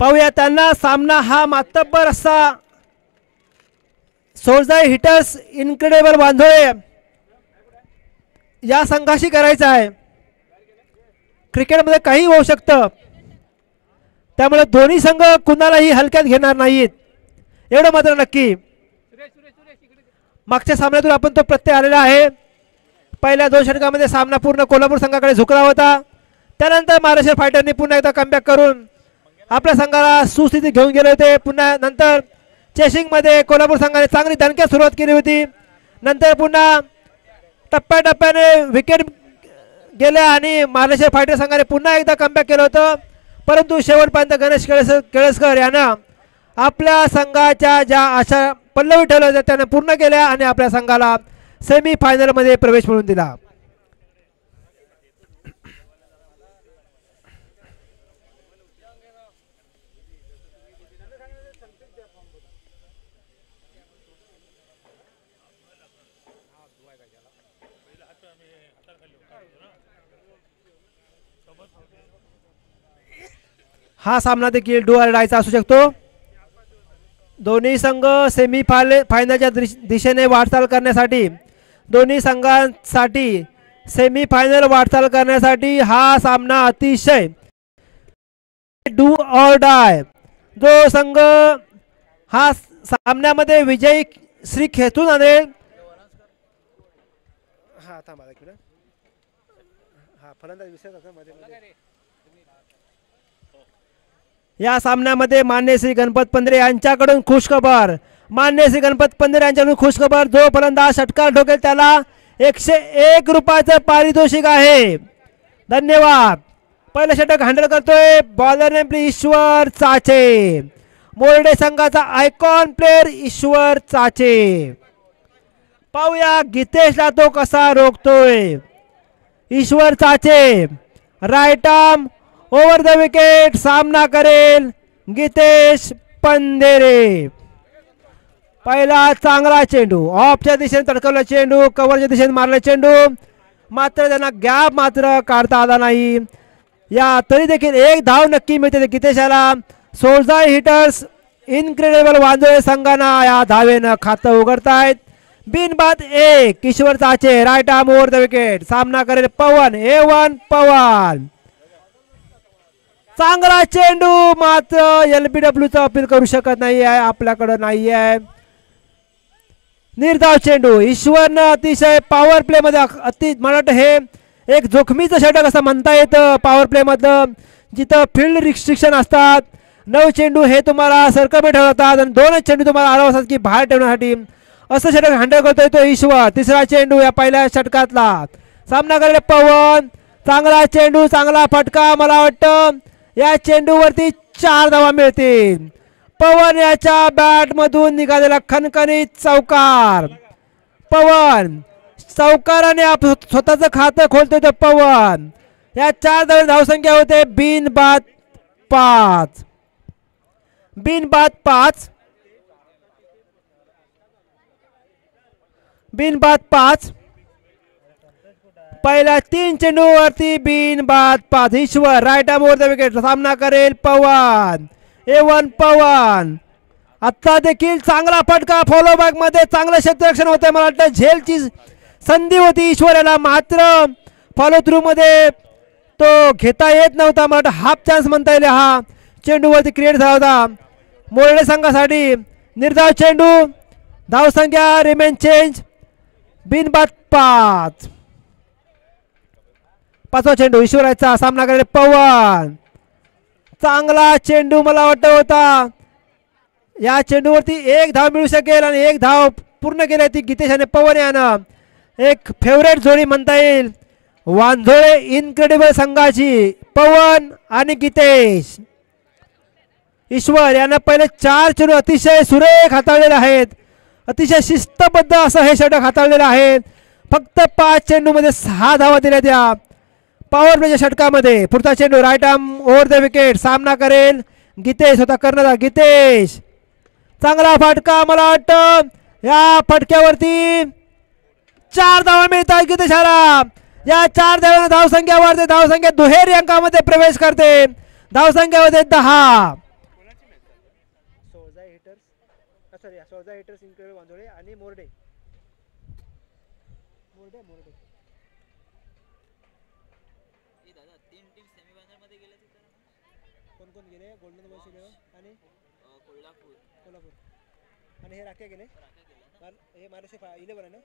पाहूया त्यांना सामना हा मातब्बर असा सोळजाई हिटर्स इनक्रेडिबल वांझोळे या संघाशी करायचा आहे. क्रिकेटमध्ये काही होऊ शकतं, त्यामुळे दोन्ही संघ कुणालाही हलक्यात घेणार नाहीत एवढं मात्र नक्की. मागच्या सामन्यातून आपण तो प्रत्यय आलेला आहे. पहिल्या 2 षटकामध्ये सामना पूर्ण कोल्हापूर संघाकडे झुकला होता. त्यानंतर महाराष्ट्र फायटरनी पुन्हा एकदा कमबॅक करून आपल्या संघाला सुस्थितीत घेऊन गेले होते. पुन्हा नंतर चेसिंगमध्ये कोल्हापूर संघाने चांगली दणक्यात सुरुवात केली होती. नंतर पुन्हा टप्प्याटप्प्याने विकेट गेल्या आणि महाराष्ट्र फायटर संघाने पुन्हा एकदा कमबॅक केलं होतं. परंतु शेवटपर्यंत गणेश केळसकर यानं आपल्या संघाच्या ज्या आशा पल्लवी ठेवल्या होत्या त्याने पूर्ण केल्या आणि आपल्या संघाला सेमी फायनलमध्ये प्रवेश मिळवून दिला. हा सामना देखील डू ऑर डायचा असू शकतो. दोन्ही संघ सेमी फायनलच्या दिशेने वाटचाल करण्यासाठी, दोन्ही संघांसाठी सेमी फायनल वाटचाल करण्यासाठी हा सामना अतिशय डू ऑर डाय. जो संघ हा सामन्यामध्ये विजयी श्री खेचून आणेल. हा थांबा एक मिनिट. हा फलंदाज विषय या सामन्यामध्ये मान्य श्री गणपत पंधरे यांच्याकडून खुशखबर. मान्य श्री गणपत पंधरे यांच्याकडून खुशखबर. जो फलंदाज षटकार ठोकेल त्याला 101 रुपयाचं पारितोषिक आहे. धन्यवाद. पहिलं षटक हँडल करतोय बॉलर नेम ईश्वर चाचे, मोर्डे संघाचा आयकॉन प्लेअर ईश्वर चाचे. पाहूया गीतेशला तो कसा रोखतोय. Ishwar Chache right arm over the wicket. सामना करेल गीतेश पंधेरे. पहिला चांगला चेंडू ऑफच्या दिशेने तडकवला चेंडू, कव्हरच्या दिशेने मारला चेंडू, मात्र त्यांना गॅप मात्र काढता आला नाही. या तरी देखील एक धाव नक्की मिळते गीतेशाला. सोळजाई हिटर्स इनक्रेडिबल वांझोळे संघांना या धावेनं खातं उघडतायत. बिनबाद 1. Ishwar Chache right arm over the wicket. सामना करेल पवन. A1 पवन. चांगला चेंडू, मात्र LBWचा अपील करू शकत नाही आहे, आपल्याकडे नाही आहे. निर्धाव चेंडू. ईश्वरनं अतिशय पॉवर प्ले मध्ये मला वाटतं हे एक जोखमीचं षटक असं म्हणता येतं. पॉवर प्ले मधलं जिथं फील्ड रिस्ट्रिक्शन असतात. 9 चेंडू हे तुम्हाला सर्कल ठेवतात आणि 2च चेंडू तुम्हाला आडव असतात की बाहेर ठेवण्यासाठी. असं षटक हँडल करतोय तो ईश्वर. तिसरा चेंडू या पहिल्या षटकातला. सामना करेल पवन. चांगला चेंडू, चांगला फटका. मला वाटतं या चेंडूवरती 4 धावा मिळतील. पवन याच्या बॅट मधून निघालेला खणखणीत चौकार. पवन चौकाराने स्वतःचं खातं खोलतोय तो पवन. या 4 धाव धावसंख्या होते बिनबाद 5. बिनबाद 5. बिनबाद 5. पहिल्या 3 चेंडूवरती बिनबाद 5. Ishwar right arm over the wicket. सामना करेल पवन. A1 पवन. आता देखील चांगला फटका. फॉलो बॅक मध्ये चांगलं क्षेत्ररक्षण होते. मला वाटतं झेलची संधी होती ईश्वर याला, मात्र फॉलो थ्रू मध्ये तो घेता येत नव्हता. मला वाटतं हाफ चान्स म्हणता येईल हा चेंडूवरती क्रिएट झाला होता मोर्डे संघासाठी. निर्धाव चेंडू. धावसंख्या रिमेन चेंज. बिनबाद 5. 5वा चेंडू ईश्वराचा. सामना करेल पवन. चांगला चेंडू मला वाटतं होता. या चेंडूवरती 1 धाव मिळू शकेल आणि 1 धाव पूर्ण केली ती गीतेश आणि पवन यानं. एक फेवरेट जोडी म्हणता येईल वांझोळे इनक्रेडिबल संघाची. पवन आणि गीतेश. ईश्वर यानं पहिले 4 चेंडू अतिशय सुरेख हाताळलेले आहेत. अतिशय शिस्तबद्ध असं हे षटक हाताळलेलं आहे. फक्त 5 चेंडू मध्ये 6 धावा दिल्या त्या पॉवर प्लेच्या षटकामध्ये. पुढचा चेंडू right arm over the wicket. सामना करेल गीतेश. होता करणार गीतेश. चांगला फटका. मला वाटतं या फटक्यावरती 4 धावा मिळतात गीतेशाला. या 4 धावांना धावसंख्या वाढते, धावसंख्या दुहेरी अंकामध्ये प्रवेश करते, धावसंख्या होते 10. सोळजा हिटर्स इनक्लुडिंग वांजोळे आणि मोरडे. कोण कोण गेले? गोल्डन बॉल्स आणि कोल्हापूर आणि हे राख्या गेले. हे महाराष्ट्र 11 आहे ना,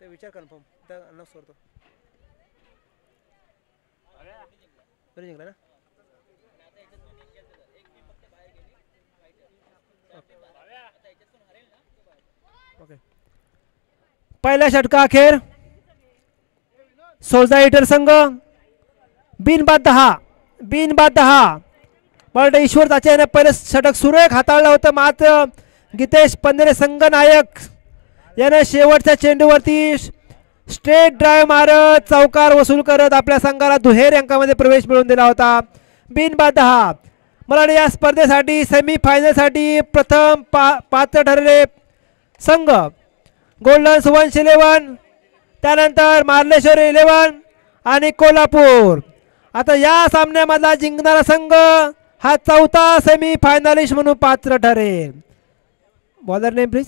ते विचार कन्फर्म तर अनाउन्स करतो. जिंकला ना. ओके, पहिल्या षटका अखेर सोळजा हिटर संघ बिनबाद 10 मला ईश्वर ताचे याने पहिलं षटक सुरेख हाताळलं होतं, मात्र गीतेश पंधरे संघ नायक याने शेवटच्या चेंडूवरती स्ट्रेट ड्राईव्ह मारत चौकार वसूल करत आपल्या संघाला दुहेरी अंकामध्ये प्रवेश मिळवून दिला होता. बिनबाद 10. मला या स्पर्धेसाठी सेमीफायनलसाठी प्रथम पात्र ठरले संघ गोल्डन सुवंश 11, त्यानंतर मार्लेश्वर 11 आणि कोल्हापूर. आता या सामन्यामधला जिंकणारा संघ हा चौथा सेमीफायनलिस्ट म्हणून पात्र ठरेल. Bowler name please.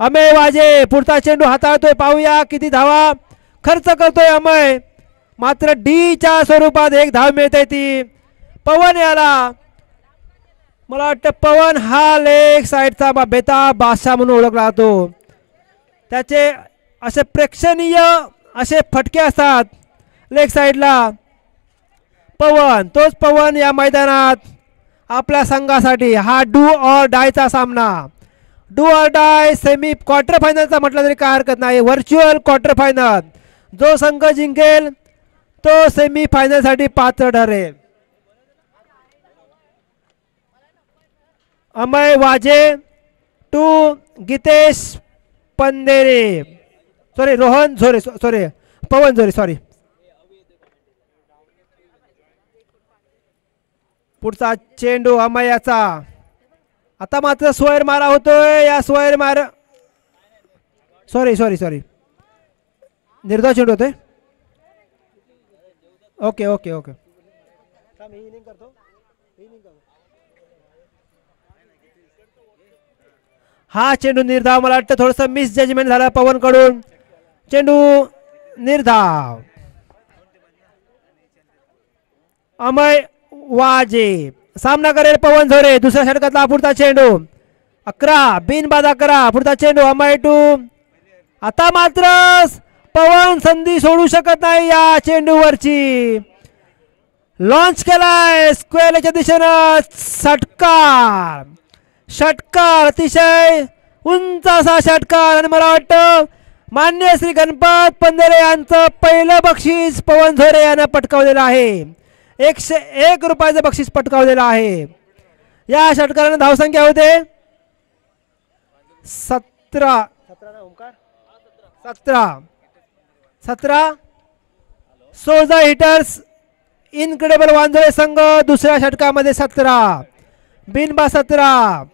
अमेय वाजे पुढचा चेंडू हाताळतोय, पाहूया किती धावा खर्च करतोय अमेय, मात्र डीच्या स्वरूपात 1 धाव मिळते ती पवन याला. मला वाटतं पवन हा लेग साईडचा बेताब बादशाह म्हणून ओळखला जातो. त्याचे असे प्रेक्षणीय असे फटके असतात लेग साईडला. पवन, तोच पवन या मैदानात आपल्या संघासाठी हा डू ऑर डायचा सामना, do or die semi quarter फायनलचा म्हटलं तरी काय हरकत नाही, व्हर्च्युअल क्वार्टर फायनल. जो संघ जिंकेल तो सेमी फायनलसाठी पात्र ठरेल. Amay Waje to Gitesh Pandhare, sorry Rohan Zore, sorry Pawan Zore, sorry. पुढचा चेंडू अमयाचा. आता मात्र स्क्वेअर मारा होतोय, या स्क्वेअर मार, सॉरी निर्धाव चेंडू होतोय. ओके ओके ओके, हा चेंडू निर्धाव. मला वाटतं थोडंसं मिस जजमेंट झालं पवन कडून. चेंडू निर्धाव. अमय वाजे सामना करेल पवन झोरे. दुसऱ्या षटकातला पुढचा चेंडू 11 बिनबाद 11. पुढचा चेंडू अमय टू. आता मात्र पवन संधी सोडू शकत नाही या चेंडूवरची. लॉन्च केलाय स्क्वेअरच्या दिशेनं षटकार अतिशय उंच असा षटकार. आणि मला वाटतं मान्य श्री गणपत पंधरे यांचं पहिलं बक्षीस पवन झोरे यानं पटकावलेलं आहे. 101 रुपयाचं बक्षीस पटकावलेलं आहे. या षटकारानं धावसंख्या होते 17. सोळजा हिटर्स इनक्रेडिबल वांजोळे संघ दुसऱ्या षटकामध्ये 17 बिनबा 17.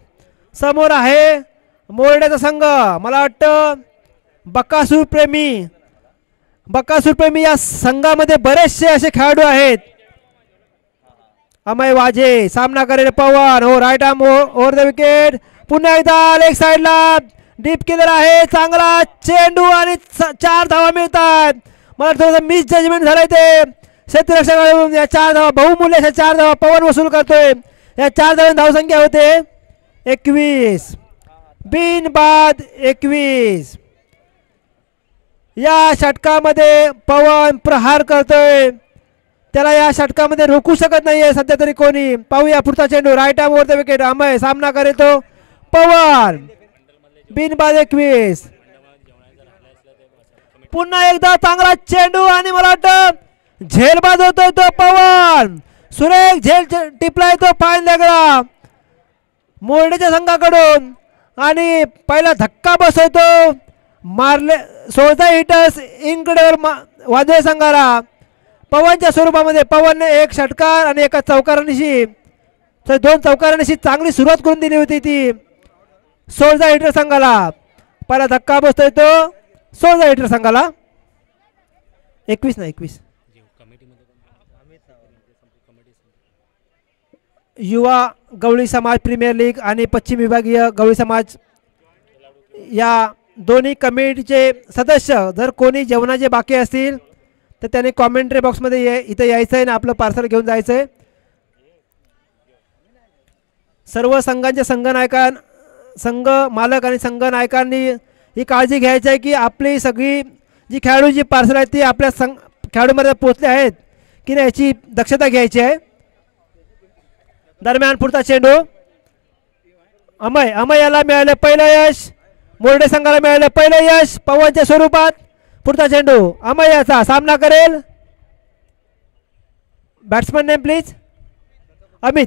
समोर आहे मोरड्याचा संघ. मला वाटतं बकासूर प्रेमी या संघामध्ये बरेचसे असे खेळाडू आहेत. अमय वाजे सामना करेल पवन. हो, right arm over the wicket. पुन्हा एकदा लेग साइडला डीप केलेला आहे. चांगला चेंडू आणि 4 धावा मिळतात. मला थोडंसं मिस जजमेंट झालंय ते क्षेत्ररक्षकाकडून. या 4 धावा बहुमूल्य 4 धावा पवन वसूल करतोय. या 4 धावांची धावसंख्या होते 21 बिनबाद 21. या षटकामध्ये पवन प्रहार करतोय. त्याला या षटकामध्ये रोखू शकत नाहीये सध्या तरी कोणी. पाहूया पुढचा चेंडू right arm over the wicket. Amay सामना करेल तो पवन बिनबाद 21. पुन्हा एकदा चांगला चेंडू आणि मला वाटतं झेलबाद होतोय तो पवन. सुरेख झेल टिपलाय तो फाईन लेगला मोरडेच्या संघाकडून. आणि पहिला धक्का बसवतो मारले सोळजा हिटर्स इनक्रेडिबल वांजोळे संघाला पवनच्या स्वरूपामध्ये. पवनने 1 षटकार आणि 1 चौकारानिशी 2 चौकारानिशी चांगली सुरुवात करून दिली होती ती सोळजा हिटर संघाला. पहिला धक्का बसतोय तो 16 हिटर संघाला 21 ना 21 युवा गवळी समाज प्रीमियर लीग आणि पश्चिम विभागीय गवळी समाज या दोन्ही कमिटीचे सदस्य जर कोणी जेवणाचे बाकी असतील तर त्याने कॉमेंट्री बॉक्समध्ये इथं यायचं आहे आणि आपलं पार्सल घेऊन जायचं आहे. सर्व संघांच्या संघ मालक आणि संघ नायकांनी ही काळजी घ्यायची आहे की आपली सगळी जी खेळाडूची पार्सल आहेत ती आपल्या खेळाडूमध्ये पोचले आहेत की नाही याची दक्षता घ्यायची आहे. दरम्यान पुढचा चेंडू अमय याला मिळालं पहिलं यश. मोर्डे संघाला मिळालं पहिलं यश पवनच्या स्वरूपात. पुढचा चेंडू अमय याचा सामना करेल. Batsman name please. Amit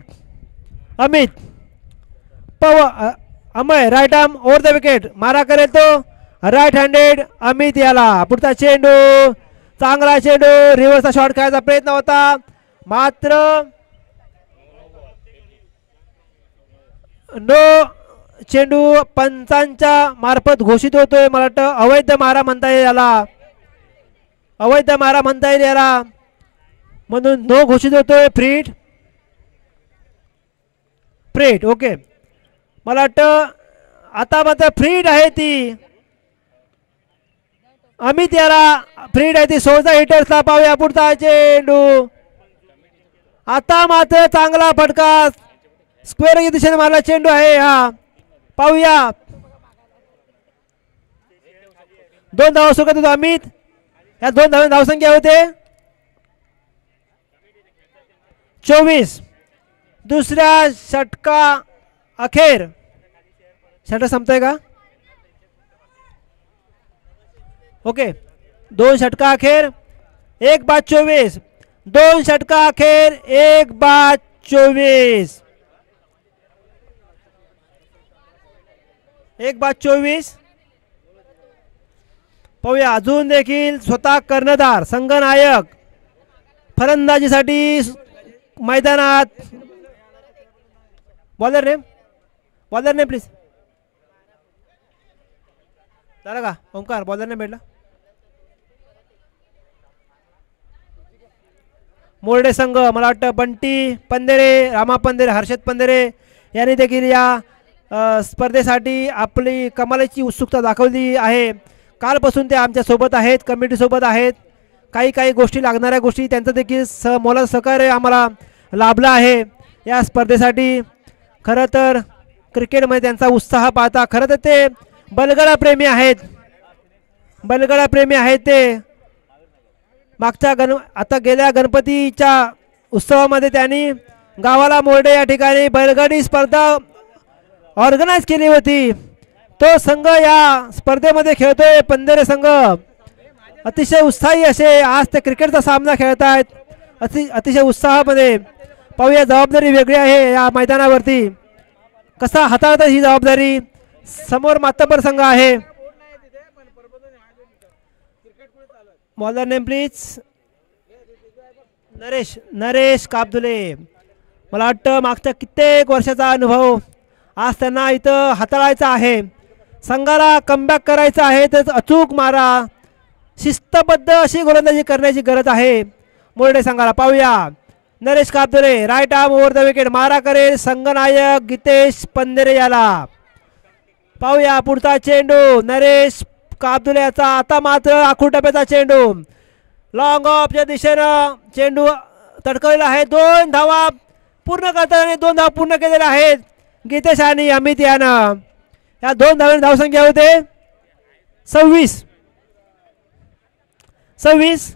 Amay right arm over the wicket मारा करेल तो राईट हँडेड अमित याला. पुढचा चेंडू चांगला चेंडू रिव्हर्सचा शॉट खेळायचा प्रयत्न होता मात्र नो. चेंडू पंचांच्या मार्फत घोषित होतोय. मला वाटतं अवैध मारा म्हणता येईल याला. अवैध मारा म्हणता येईल याला म्हणून नो घोषित होतोय. फ्रीट ओके. मला वाटतं आता मात्र फ्रीड आहे ती. अमित याला फ्रीड आहे ती. 16 हिटर्सला पाहूया पुढचा चेंडू. आता मात्र चांगला फटका स्क्वेअर दिशेने मारला चेंडू आहे हा. पाहूया 2 धावा सुरुवात होतो अमित. या 2 धावा धावसंख्या होते 24. दुसऱ्या षटका अखेर षटक संपतंय का ओके. 2 षटका अखेर 1/24. 2 षटका अखेर 1/24. 1/24. पाहूया अजून देखील स्वतः कर्णधार संघनायक फलंदाजीसाठी मैदानात. Bowler name please. झालं का ओंकार बॉलर नेम भेटला. मोर्डे संघ मला वाटतं बंटी पंधेरे रामा पंधेरे हर्षद पंधेरे यांनी देखील या स्पर्धेसाठी आपली कमालीची उत्सुकता दाखवली आहे. कालपासून ते आमच्या सोबत आहेत कमिटी सोबत आहेत. काही गोष्टी लागणाऱ्या गोष्टी त्यांचं देखील मोलाचं सहकार्य आम्हाला लाभलं आहे या स्पर्धेसाठी. खरं तर क्रिकेटमध्ये त्यांचा उत्साह पाहता खरं तर ते बैलगाडा प्रेमी आहेत ते. मागच्या आता गेल्या गणपतीच्या उत्सवामध्ये त्यांनी गावाला मोर्डे या ठिकाणी बैलगाडी स्पर्धा ऑर्गनाइज केली होती. तो संघ या स्पर्धेमध्ये खेळतोय. पंधेरे संघ अतिशय उत्साही असे आज ते क्रिकेटचा सामना खेळत आहेत अतिशय उत्साहामध्ये. पाहूया जबाबदारी वेगळी आहे या मैदानावरती. कसा हाताळतात ही जबाबदारी. समोर मातबर संघ आहे. Bowler name please. Naresh Kabdule. मला वाटतं मागच्या कित्येक वर्षाचा अनुभव आज त्यांना इथं हाताळायचा आहे. संघाला कमबॅक करायचं आहे तर अचूक मारा शिस्तबद्ध अशी गोलंदाजी करण्याची गरज आहे मोर्डे संघाला. पाहूया Naresh Kabdule right arm over the wicket मारा करेल संघनायक गितेश पंधेरे याला. पाहूया पुढचा चेंडू नरेश काबदुले याचा. आता मात्र आखूड टप्प्याचा चेंडू लॉंग ऑफच्या दिशेनं चेंडू तडकवलेला आहे. 2 धावा पूर्ण करताना 2 धावा पूर्ण केलेल्या आहेत गितेश आणि अमित यानं. या 2 धावांची धावसंख्या होते 26.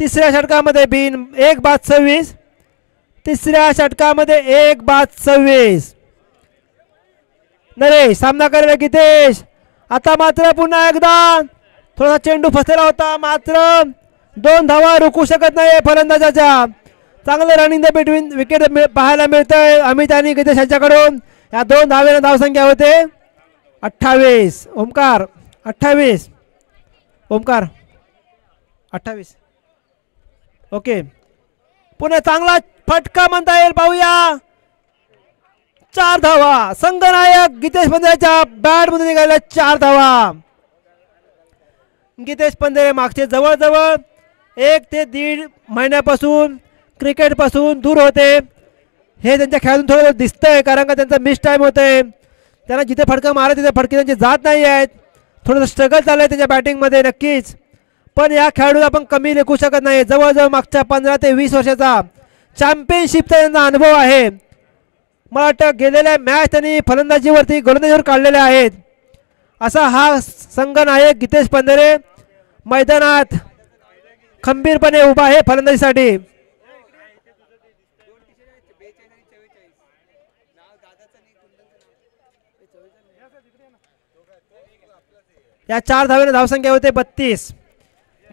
तिसऱ्या षटकामध्ये 1/26. तिसऱ्या षटकामध्ये 1/26. नरेश सामना करेल गितेश. आता मात्र पुन्हा एकदा थोडासा चेंडू फसलेला होता मात्र 2 धावा रोखू शकत नाही फलंदाजाच्या. चांगलं रनिंग द बिटवीन विकेट पाहायला मिळतंय अमित आणि गितेश यांच्याकडून. या 2 धावेनं धावसंख्या होते 28. ओमकार 28. ओके. पुन्हा चांगला फटका म्हणता येईल. पाहूया 4 धावा संघनायक गितेश पंधेरेच्या बॅटमधून निघाल्या 4 धावा. गीतेश पंधरे मागचे जवळजवळ 1 ते 1.5 महिन्यापासून क्रिकेटपासून दूर होते. हे त्यांच्या खेळातून थोडं दिसतंय कारण का त्यांचा मिस टाईम होतंय. त्यांना जिथे फटकं मारा तिथे फटके त्यांची जात नाही आहेत. थोडंसं स्ट्रगल चालू आहे त्यांच्या बॅटिंगमध्ये नक्कीच. पण या खेळाडूला आपण कमी लेखू शकत नाही. जवळजवळ मागच्या 15 ते 20 वर्षाचा चॅम्पियनशिपचा त्यांचा अनुभव आहे. मला वाटतं गेलेल्या मॅच त्यांनी फलंदाजीवरती गोलंदाजीवर काढलेल्या आहेत. असा हा संघनायक गीतेश पंधरे मैदानात खंबीरपणे उभा आहे फलंदाजीसाठी. या 4 धावेने धावसंख्या होते 32.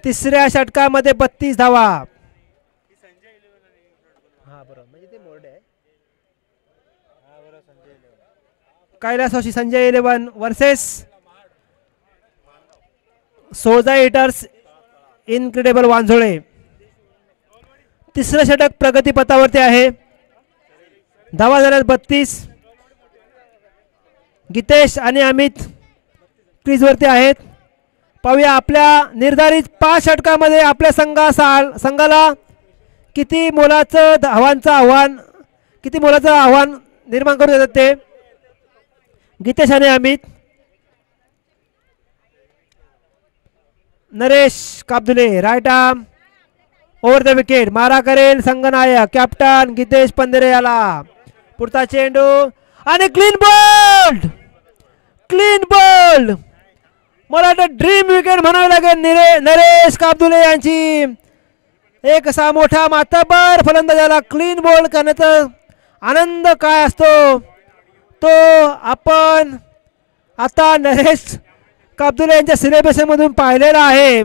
तिसऱ्या षटकामध्ये 32 धावा. कैलासवासी संजय 11 वर्सेस सोजा हिटर्स इनक्रेडिबल वांझोळे. तिसरं षटक प्रगती पथावरती आहे. धावा झाल्यात 32. गीतेश आणि अमित क्रीजवरती आहेत. पाहूया आपल्या निर्धारित 5 षटकामध्ये आपल्या संघाला किती मोलाचं आव्हान निर्माण करून देतात ते गीतेश आणि Amit. Naresh Kabdule right arm over the wicket मारा करेल संघनायक कॅप्टन गीतेश पंधरे याला. पुढचा चेंडू आणि क्लीन बोल्ड. मला वाटतं ड्रीम विकेट म्हणावं लागेल नरेश काबदुले यांची. एक असा मोठा मातबर फलंदाजाला क्लीन बोल्ड करण्याचा आनंद काय असतो तो आपण आता नरेश काबदुले यांच्या सेलिब्रेशन मधून पाहिलेला आहे.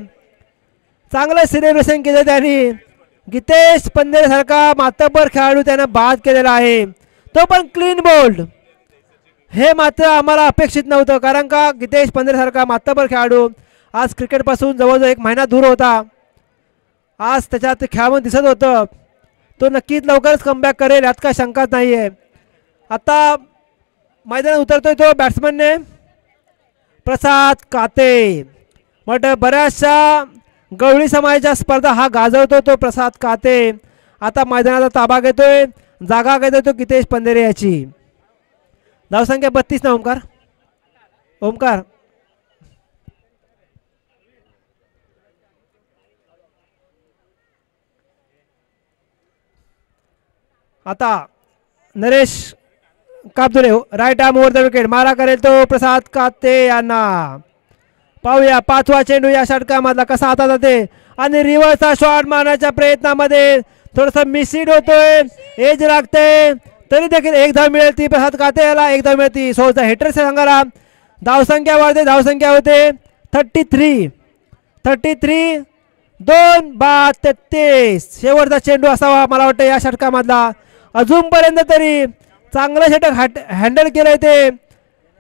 चांगलं सेलिब्रेशन केलं त्यांनी. गीतेश पंधरे सारखा मातबर खेळाडू त्यानं बाद केलेला आहे तो पण क्लीन बोल्ड. हे मात्र आम्हाला अपेक्षित नव्हतं कारण का गीतेश पंधरे सारखा मातबर खेळाडू आज क्रिकेटपासून जवळजवळ 1 महिना दूर होता. आज त्याच्यात खेळामध्ये दिसत होतं. तो नक्कीच लवकरच कमबॅक करेल यात काय शंकाच नाही आहे. आता मैदानात उतरतोय तो बॅट्समनने प्रसाद काते. म्हटलं बऱ्याचशा गवळी समाजाच्या स्पर्धा हा गाजवतो तो प्रसाद काते. आता मैदानाचा ताबा घेतोय जागा घेतोय तो गीतेश पंधरे याची. धावसंख्या 32 ना ओमकार. आता Naresh Kabdule right arm over the wicket मारा करेल तो प्रसाद काते यांना. पाहूया 5वा चेंडू या षटकामधला कसा हातात जाते आणि रिव्हर्सचा शॉट मारण्याच्या प्रयत्नामध्ये थोडासा मिसलीड होतोय. एज लागते तरी देखील 1 धाव मिळेल ती प्रसाद काते याला. 1 धाव मिळते सोजा हिटर्सच्या संघाला. धावसंख्या वाढते. धावसंख्या होते 33. 2 बाद 33. शेवटचा चेंडू असावा मला वाटतं या षटकामधला. अजूनपर्यंत तरी चांगलं षटक हँडल केलंय ते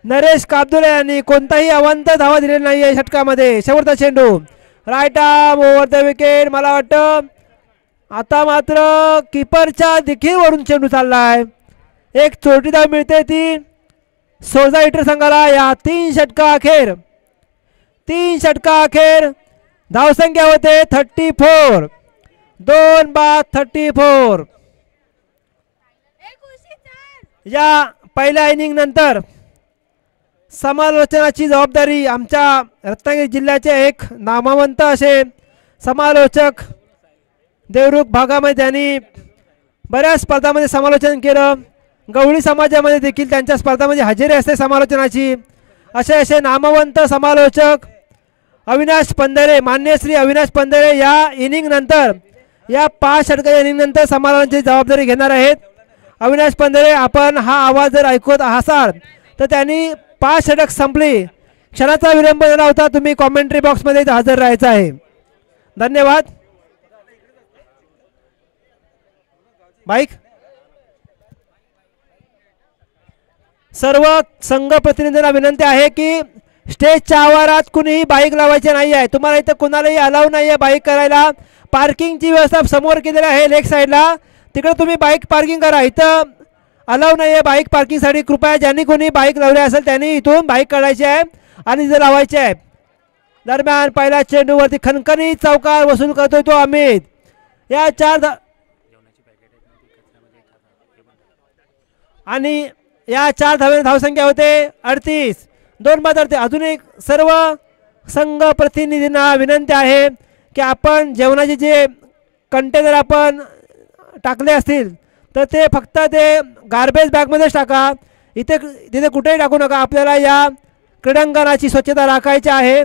नरेश काबदुले यांनी. कोणताही अवांत धावा दिलेला नाही या षटकामध्ये. शेवटचा चेंडू right arm over the wicket. मला वाटतं आता मात्र किपरच्या देखील वरून चेंडू चाललाय. एक छोटी धाव मिळते ती सोजा हिटर संघाला या 3 षटका अखेर. धावसंख्या होते 34. 2 बाद 34. या पहिल्या इनिंग नंतर समालोचनाची जबाबदारी आमच्या रत्नागिरी जिल्ह्याचे एक नामवंत असे समालोचक देवरुख भागामध्ये त्यांनी बऱ्याच स्पर्धामध्ये समालोचन केलं. गवळी समाजामध्ये देखील त्यांच्या स्पर्धामध्ये हजेरी असते समालोचनाची. असे नामवंत समालोचक अविनाश पंधरे मान्य श्री अविनाश पंधरे या इनिंग नंतर या 5 षटकाच्या इनिंग नंतर समालोचनाची जबाबदारी घेणार आहेत. अविनाश पंधरे आपण हा आवाज जर ऐकत असाल तर त्यांनी 5 षटक संपली. क्षणाचा विलंब झाला होता. तुम्ही कॉमेंट्री बॉक्समध्ये हजर राहायचं आहे. धन्यवाद. बाईक सर्व संघ प्रतिनिधींना विनंती आहे की स्टेजच्या आवारात कुणीही बाईक लावायचे नाही आहे. तुम्हाला इथं कुणालाही अलाव नाही आहे बाईक करायला. पार्किंगची व्यवस्था समोर केलेली आहे लेफ्ट साईडला. तिकडे तुम्ही बाईक पार्किंग करा. इथं अलाव नाही आहे बाईक पार्किंगसाठी. कृपया ज्यांनी कोणी बाईक लावली असेल त्यांनी इथून बाईक काढायची आहे आणि तिथे लावायची आहे. दरम्यान पहिल्या चेंडूवरती खणखणीत चौकार वसूल करतोय तो अमित. या आणि या 4 धावांची धावसंख्या होते 38. 2 बाद 38. अजून एक सर्व संघ प्रतिनिधींना विनंती आहे की आपण जेवणाचे जे कंटेनर आपण टाकले असतील तर ते फक्त ते गार्बेज बॅगमध्येच टाका. तिथे कुठेही टाकू नका. आपल्याला या क्रीडांगणाची स्वच्छता राखायची आहे.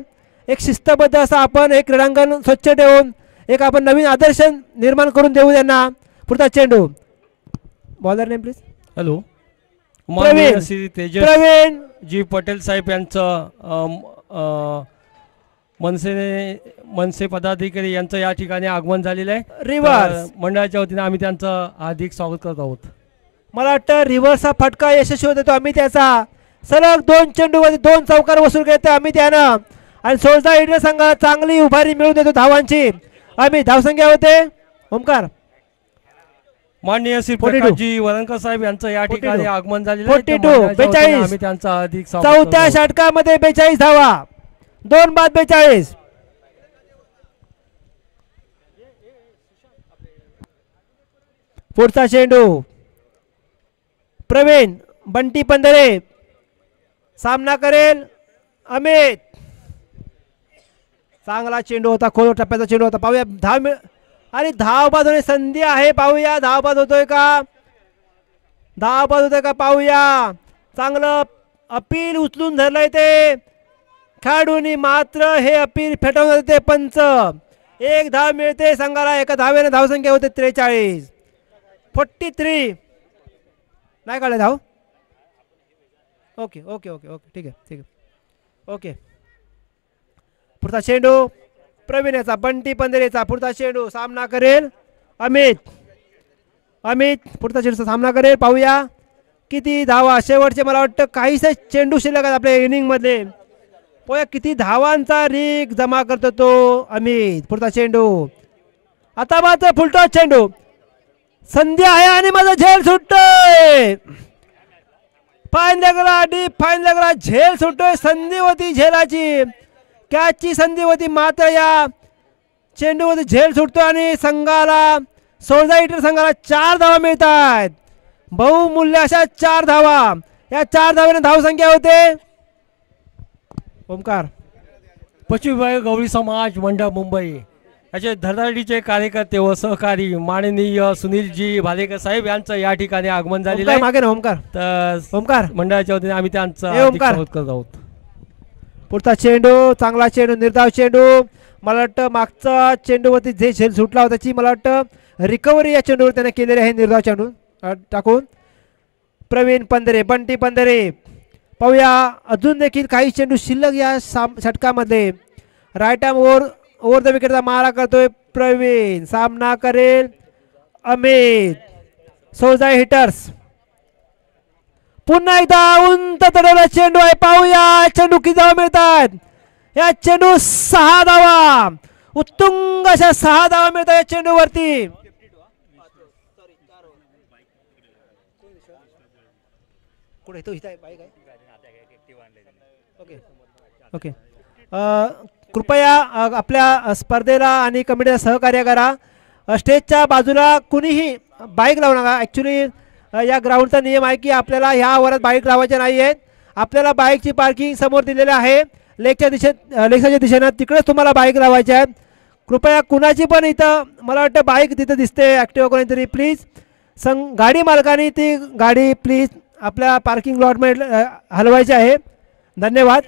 एक शिस्तबद्ध असं आपण एक क्रीडांगण स्वच्छ ठेवून एक आपण नवीन आदर्श निर्माण करून देऊ त्यांना. पुढचा चेंडू. Bowler name please. Hello. Pravin Shri Tejas ji Patel साहेब यांचं मनसे पदाधिकारी यांचं या ठिकाणी आगमन झालेलं आहे. रिव्हर्स मंडळाच्या वतीने आम्ही त्यांचं हार्दिक स्वागत करत आहोत. मला वाटतं रिव्हर्सचा फटका यशस्वी होता तो आम्ही त्याचा. सलग 2 चेंडूमध्ये 2 चौकार वसूल करते आम्ही त्यानं. आणि 16 हिटर संघाला चांगली उभारी मिळून देतो धावांची. आम्ही धावसंख्या होते ओमकार माननीय श्री प्रकाशजी वरणकर साहेब यांचं या ठिकाणी आगमन झालेलं आहे. 42 42. आम्ही त्यांचा हार्दिक स्वागत. चौथ्या षटकामध्ये 42 धावा. 2 बाद 42. पुढचा चेंडू. प्रवीण बंटी पंधरे सामना करेल अमित. चांगला चेंडू होता. खोल टप्प्याचा चेंडू होता. पाहूया धाव आणि धाव बाद होण्याची संधी आहे. पाहूया धाव बाद होतोय का. धाव बाद होतोय का पाहूया. चांगलं अपील उचलून धरलंय ते खेळाडूंनी. मात्र हे अपील फेटाळून जाते पंच. 1 धाव मिळते संघाला. एका धावेने धावसंख्या होते 43. 43 नाही काढले धाव. ओके ओके ओके ओके ठीक आहे ठीक आहे ओके. पुढचा चेंडू प्रवीण याचा. बंटी पंधरेचा पुढचा चेंडू. सामना करेल अमित. अमित पुढचा चेंडूचा सामना करेल. पाहूया किती धावा. शेवटचे मला वाटतं काहीसे चेंडू शिल्लक आहेत आपल्या इनिंग मध्ये. पाहूया किती धावांचा रीग जमा करतो तो अमित. पुढचा चेंडू. आता मात्र फुलटॉस चेंडू. संधी आहे आणि माझा झेल सुटतोय. फाईन लागला डीप फाईन लागला. झेल सुटतोय. संधी होती झेलाची. कॅचची संधी होती मात्र या चेंडूमध्ये झेल सुटतो आणि संघाला 16 हिटर संघाला 4 धावा मिळतात. बहुमूल्य अशा 4 धावा. या 4 धावाने धावसंख्या होते ओमकार. पश्चिम विभाग गवळी समाज मंडळ मुंबई याचे धडाडीचे कार्यकर्ते व सहकारी माननीय सुनीलजी भालेकर साहेब यांचं या ठिकाणी आगमन झालेलं आहे. मागे ना ओमकार. तर ओमकार मंडळाच्या वतीने आम्ही त्यांचं हार्दिक स्वागत करत आहोत. पुढचा चेंडू. चांगला चेंडू. निर्धाव चेंडू. मला वाटतं मागचा चेंडूवरती जे झेल सुटला होता त्याची मला वाटतं रिकव्हरी या चेंडूवर त्याने केलेली आहे. निर्धाव चेंडू टाकून. प्रवीण पंधरे बंटी पंधरे. पाहूया अजून देखील काही चेंडू शिल्लक या षटकामध्ये. राईट आर्म ओव्हर द विकेटचा मारा करतोय प्रवीण. सामना करेल अमित. 16 हिटर्स. पुन्हा एकदा उंच तडवला चेंडू आहे. पाहूया चेंडू किती धावा मिळतात. या चेंडू 6 धावा. उत्तुंग अशा 6 धावा मिळतात या चेंडूवरती. ओके कृपया आपल्या स्पर्धेला आणि कमिटीला सहकार्य करा. स्टेजच्या बाजूला कुणीही बाईक लावू नका. ॲक्च्युली या ग्राउंडचा नियम आहे की आपल्याला ह्या वरात बाईक लावायच्या नाही आहेत. आपल्याला बाईकची पार्किंग समोर दिलेलं आहे लेकच्या दिशेनं. तिकडेच तुम्हाला बाईक लावायच्या आहेत. कृपया कुणाची पण इथं मला वाटतं बाईक तिथं दिसते ॲक्टिवा कोणीतरी प्लीज गाडी मालकाने ती गाडी प्लीज आपल्या पार्किंग लॉटमध्ये हलवायची आहे. धन्यवाद.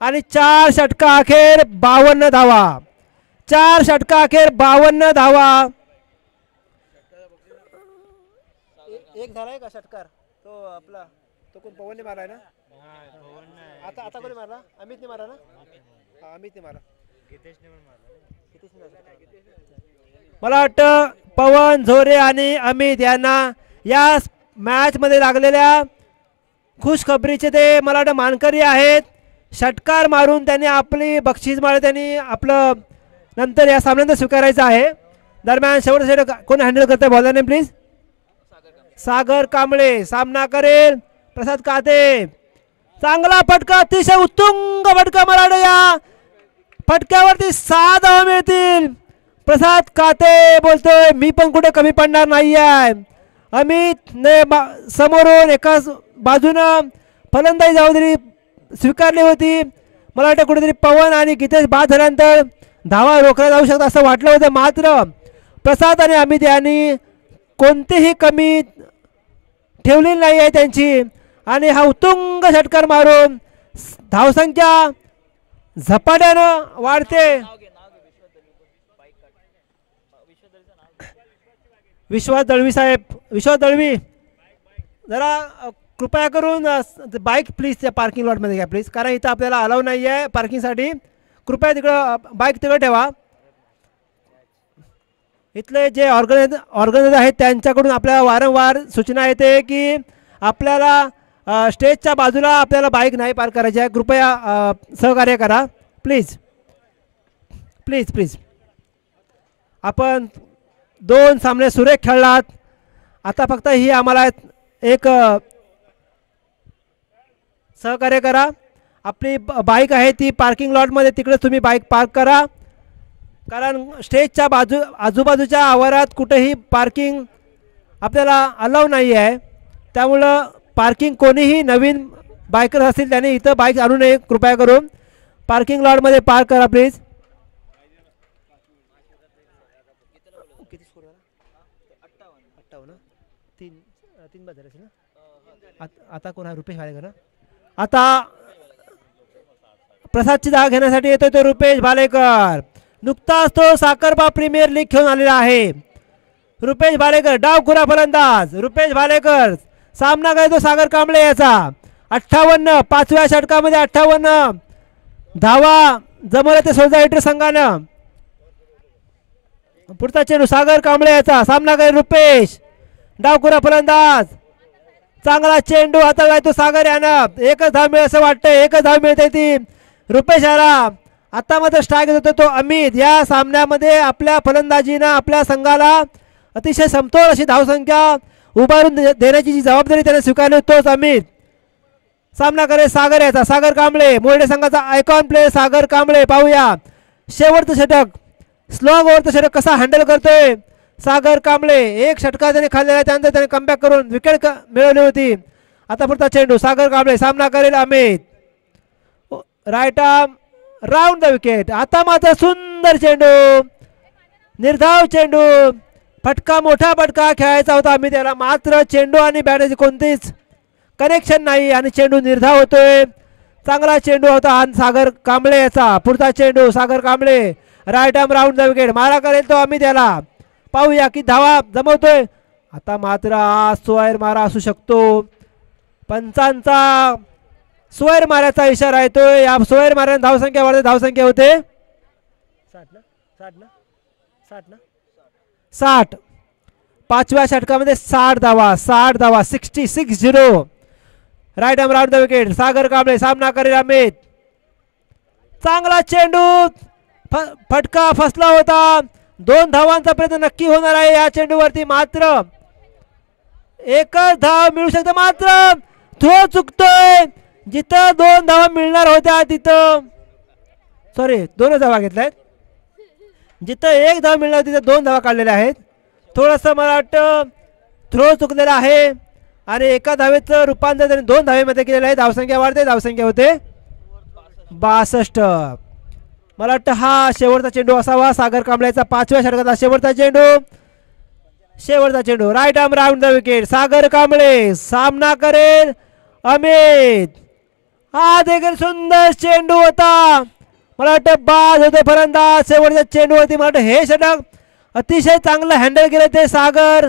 आणि 4 षटका अखेर 52 धावा. 4 षटका अखेर 52 धावा. एक झालाय का षटकार तो आपला तो कोण पवनने मारलाय ना. आता कोणी मारला. अमितने मारला ना. अमितने मारला. मला वाटतं पवन झोरे आणि अमित यांना या मॅच मध्ये लागलेल्या खुशखबरीचे ते मला वाटतं मानकरी आहेत. षटकार मारून त्यांनी आपली बक्षीस माळ त्यांनी आपलं नंतर या सामन्यात स्वीकारायचं आहे. दरम्यान शेवटचा कोण हँडल करतोय बॉलर नेम प्लीज. सागर कांबळे. सामना करेल प्रसाद काते. चांगला फटका. अतिशय उत्तुंग फटका मला वाटतं या फटक्यावरती 6 धावा मिळतील. प्रसाद काते बोलतोय मी पण कुठे कमी पडणार नाही आहे. अमित ने समोरून एका बाजूनं फलंदाजी जबाबदारी स्वीकारली होती. मला वाटतं कुठेतरी पवन आणि गीतेश बाद झाल्यानंतर धावा रोखल्या जाऊ शकतात असं वाटलं होतं. मात्र प्रसाद आणि अमित यांनी कोणतीही कमी ठेवलेली नाही आहे त्यांची आणि हा उत्तुंग षटकार मारून धावसंख्या झपाट्यानं वाढते. विश्वास दळवी साहेब, विश्वास दळवी जरा कृपया करून बाईक प्लीज त्या पार्किंग लॉटमध्ये घ्या प्लीज, कारण इथं आपल्याला अलाव नाही आहे पार्किंगसाठी. कृपया तिकडं बाईक तिकडं ठेवा. इथले जे ऑर्गनायझर आहेत त्यांच्याकडून आपल्याला वारंवार सूचना येते की आपल्याला स्टेजच्या बाजूला आपल्याला बाईक नाही पार्क करायची आहे. कृपया सहकार्य करा प्लीज प्लीज प्लीज. आपण 2 सामने सुरेख खेळलात. आता फक्त ही आम्हाला एक सहकार्य करा. आपली बाईक आहे ती पार्किंग लॉटमध्ये तिकडे तुम्ही बाईक पार्क करा, कारण स्टेजच्या आजूबाजूच्या आवारात कुठेही पार्किंग आपल्याला अलाव नाही आहे. त्यामुळं पार्किंग कोणीही नवीन बायकर असतील त्याने इथं बाईक आणू नये. कृपया करून पार्किंग लॉटमध्ये पार्क करा प्लीज. आता कोण आहे? रुपेश भालेकर. आता प्रसादची जागा घेण्यासाठी येतोय तो रुपेश भालेकर. नुकताच तो साखरपा प्रीमियर लीग खेळून आलेला आहे. रुपेश भालेकर डावखुरा फलंदाज. रुपेश भालेकर सामना करतो सागर कांबळे याचा. 58 5व्या षटकामध्ये 58 धावा जमवल्या ते सोसायटी संघानं. पुढचा चेंडू सागर कांबळे याचा. सामना करेल रुपेश. डावखुरा फलंदाज. चांगला चेंडू हाताळलाय तो सागर यानं. एकच धाव मिळेल असं वाटतंय. एकच धाव मिळते ती रुपेश याला. आता मात्र स्ट्राईक होतो तो अमित. या सामन्यामध्ये आपल्या फलंदाजीनं आपल्या संघाला अतिशय समतोल अशी धावसंख्या उभारून देण्याची जी जबाबदारी त्याने स्वीकारली तोच अमित. सामना करेल सागर याचा. सागर कांबळे मोरडे संघाचा आयकॉन प्लेयर सागर कांबळे. पाहूया शेवटचं षटक, स्लॉग ओव्हरचं षटक कसा हँडल करतोय सागर कांबळे. एक षटका त्याने खाल्लेला आहे, त्यानंतर त्याने कमबॅक करून विकेट मिळवली होती. आता पुढचा चेंडू सागर कांबळे. सामना करेल Amit. Right arm round the wicket. आता मात्र सुंदर चेंडू, निर्धाव चेंडू. फटका मोठा फटका खेळायचा होता अमित याला, मात्र चेंडू आणि बॅटची कोणतीच कनेक्शन नाही आणि चेंडू निर्धाव होतोय. चांगला चेंडू होता सागर कांबळे याचा. पुढचा चेंडू Sagar Kamble. Right arm round the wicket. मारा करेल तो अमित याला. पाहूया की धावा जमवतोय. आता मात्र सोयर मारा असू शकतो. पंचांचा सोयर माऱ्याचा इशारा येतोय. या सोयर माऱ्याने धावसंख्या वाढते. धावसंख्या होते 60. 5व्या षटकामध्ये 60 धावा. 66. Right arm round the wicket. Sagar Kamble. सामना करेल अमित. चांगला चेंडू. फटका फसला होता. 2 धावांचा प्रयत्न नक्की होणार आहे या चेंडूवरती, मात्र एकच धाव मिळू शकते. मात्र थ्रो चुकतोय. जिथं 2 धावा मिळणार होत्या तिथं, सॉरी 2 धावा घेतल्यात. जिथं 1 धाव मिळणार तिथं 2 धावा काढलेल्या आहेत. थोडंसं मला वाटतं थ्रो चुकलेला आहे आणि एका धावेचं रूपांतर त्यांनी 2 धावेमध्ये केलेलं आहे. धावसंख्या वाढते. धावसंख्या होते 62. मला वाटतं हा शेवटचा चेंडू असावा सागर कांबळेचा. 5व्या षटकाचा शेवटचा चेंडू. Right arm round the wicket. Sagar Kamble. सामना करेल अमित. हा देखील सुंदर चेंडू होता. मला वाटतं बाद होते फलंदाज शेवटच्या चेंडूवरती. मला वाटतं हे षटक अतिशय चांगलं हँडल केलं ते सागर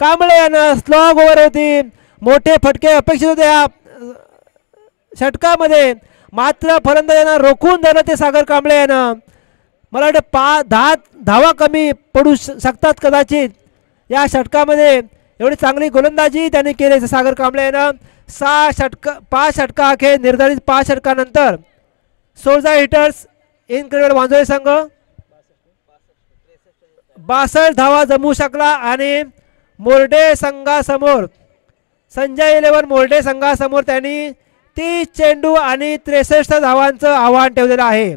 कांबळे यानं. स्लॉग ओव्हर होती. मोठे फटके अपेक्षित होते या षटकामध्ये, मात्र फलंदाजांना रोखून धरलं ते सागर कांबळे यानं. मला वाटतं 10 धावा कमी पडू शकतात कदाचित या षटकामध्ये. एवढी चांगली गोलंदाजी त्यांनी केली सागर कांबळे यानं. 5 षटका अखेर निर्धारित 5 षटकानंतर सोळजा हिटर्स इनक्रेडिबल वांजोळे संघ 62 धावा जमवू शकला आणि मोरडे संघासमोर, संजय 11 मोरडे संघासमोर त्यांनी 30 चेंडू आणि 63 धावांचं आव्हान ठेवलेलं आहे.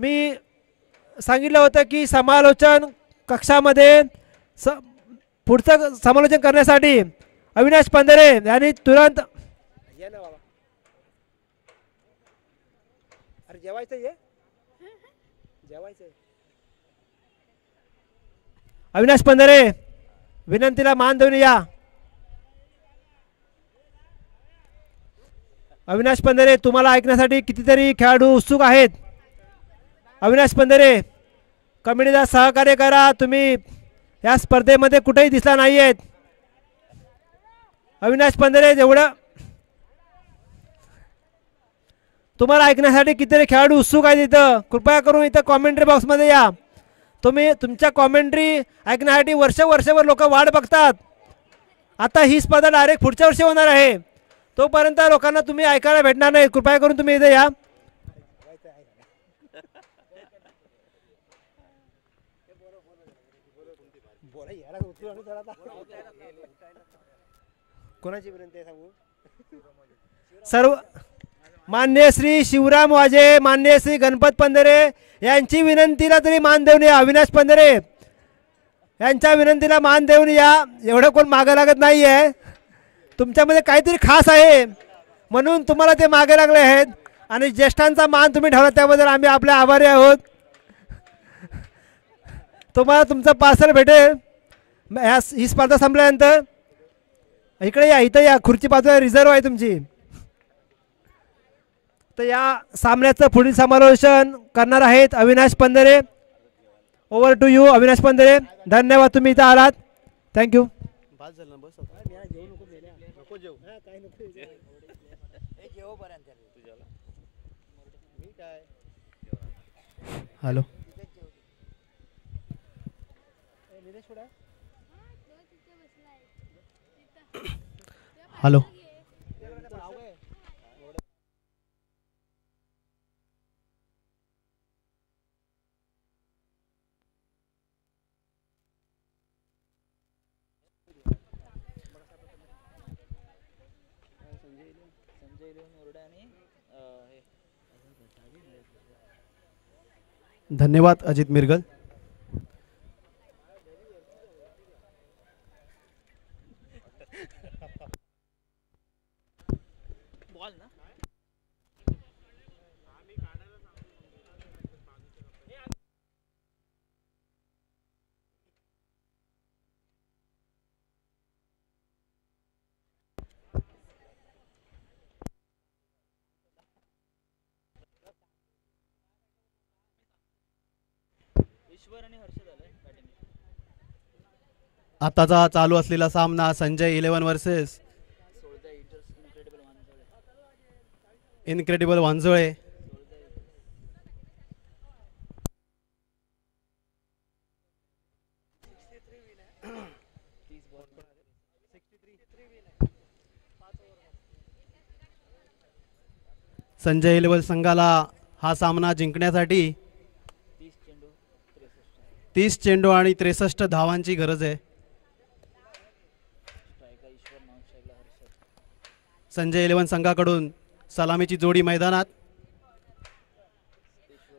मी सांगितलं होतं की समालोचन कक्षामध्ये पुढचं समालोचन करण्यासाठी अविनाश पंधरे यांनी तुरंत जेवायचं अविनाश पंधरे विनंतीला मान देऊन या. अविनाश पंधरे तुम्हाला ऐकण्यासाठी कितीतरी खेळाडू उत्सुक आहेत. अविनाश पंधरे कमिटीला सहकार्य करा. तुम्ही या स्पर्धेमध्ये कुठेही दिसला नाही आहेत. अविनाश पंधरे जेवढं तुम्हाला ऐकण्यासाठी कितीतरी खेळाडू उत्सुक आहेत इथं. कृपया करून इथं कॉमेंट्री बॉक्समध्ये या. तुम्ही तुमच्या कॉमेंट्री ऐकण्यासाठी वर्षभर लोक वाट बघतात. आता ही स्पर्धा डायरेक्ट पुढच्या वर्षी होणार आहे. तोपर्यंत लोकांना तुम्ही ऐकायला भेटणार नाही. कृपया करून तुम्ही इथे या. कोणाची विनंती आहे सांगू. सर्व मान्य श्री शिवराम वाजे, मान्य श्री गणपत पंधरे यांची विनंतीला तरी मान देऊन या. अविनाश पंधरे यांच्या विनंतीला मान देऊन या. एवढं कोण मागे लागत नाही आहे. तुमच्यामध्ये काहीतरी खास आहे म्हणून तुम्हाला ते मागे लागले आहेत आणि ज्येष्ठांचा मान तुम्ही ठेवला त्याबद्दल आम्ही आपले आभारी आहोत. तुम्हाला तुमचं पार्सल भेटेल ही स्पर्धा संपल्यानंतर. इकडे या, इथं या. खुर्ची बाजूला रिझर्व आहे तुमची. तर या सामन्याचं पुढील समालोचन करणार आहेत अविनाश पंधरे. ओव्हर टू यू अविनाश पंधरे. धन्यवाद तुम्ही इथं आलात. थँक्यू. हॅलो हॅलो धन्यवाद अजित मिरगल. आताचा चालू असलेला सामना संजय 11 वर्सेस इनक्रेडिबल वांजोळे. संजय 11 संघाला हा सामना जिंकण्यासाठी 30 चेंडू आणि 63 धावांची गरज आहे. संजय 11 संघाकडून सलामीची जोडी मैदानात.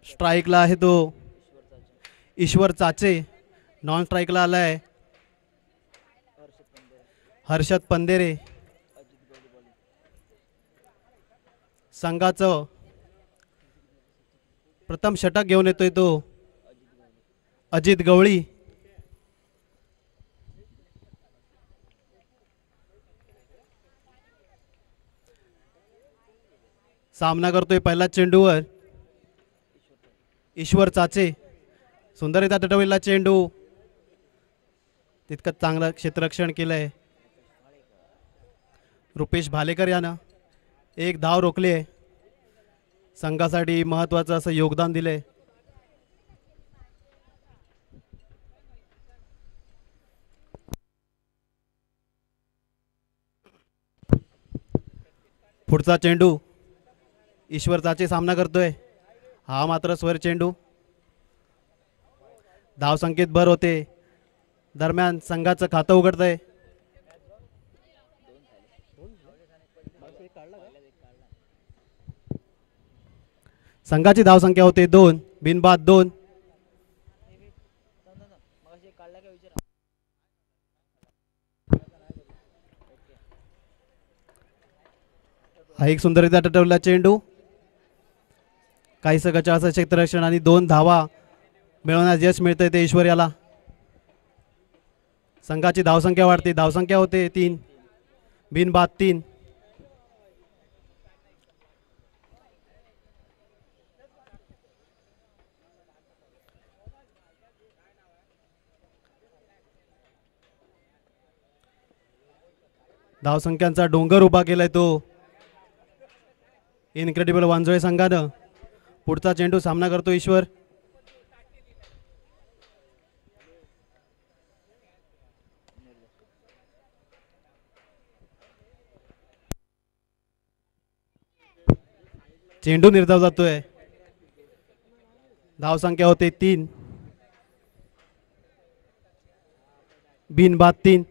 स्ट्राईकला आहे तो ईश्वर चाचे. नॉन स्ट्राईकला आलाय हर्षद पंधेरे. संघाचं प्रथम षटक घेऊन येतोय तो अजित गवळी. सामना करतोय पहिला चेंडूवर ईश्वर चाचे. सुंदर येतात तटवलेला चेंडू. तितकं चांगलं क्षेत्ररक्षण केलंय रुपेश भालेकर यानं. एक धाव रोखली आहे. संघासाठी महत्त्वाचं असं योगदान दिलंय. पुढचा चेंडू ईश्वर चाचे सामना करतोय. हा मात्र स्वर चेंडू. धाव संकेत भर होते. दरम्यान संघाचं खातं उघडतंय. संघाची धाव संख्या होते 2. बिनबाद 2. हा एक सुंदररित्या टटवला चेंडू. काहीसं गचाळाचं क्षेत्ररक्षण आणि 2 धावा मिळवण्यास यश मिळतंय ते ईश्वर याला. संघाची धावसंख्या वाढते. धावसंख्या होते 3. बिनबाद 3. धावसंख्यांचा डोंगर उभा केलाय तो इनक्रेडिबल वांजोळे संघानं. पुढचा चेंडू सामना करतो ईश्वर. चेंडू निर्धाव जातोय. धावसंख्या होते 3. बिनबाद 3.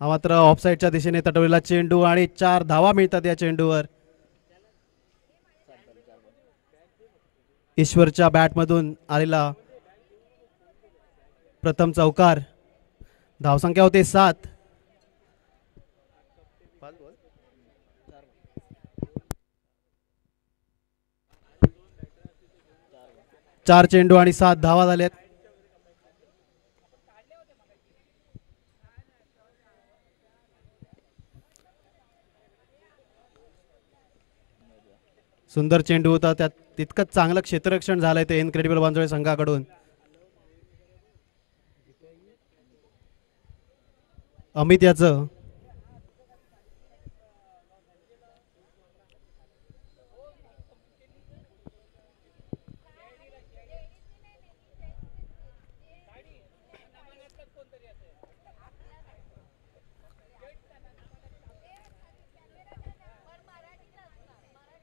हा मात्र ऑफसाईडच्या दिशेने तटवलेला चेंडू आणि 4 धावा मिळतात या चेंडूवर. ईश्वरच्या बॅटमधून आलेला प्रथम चौकार. धावसंख्या होते 7. चार चेंडू आणि 7 धावा झाल्यात. सुंदर चेंडू होता. त्यात तितकंच चांगलं क्षेत्ररक्षण झालंय ते इनक्रेडिबल वांजोळे संघाकडून. अमित याचं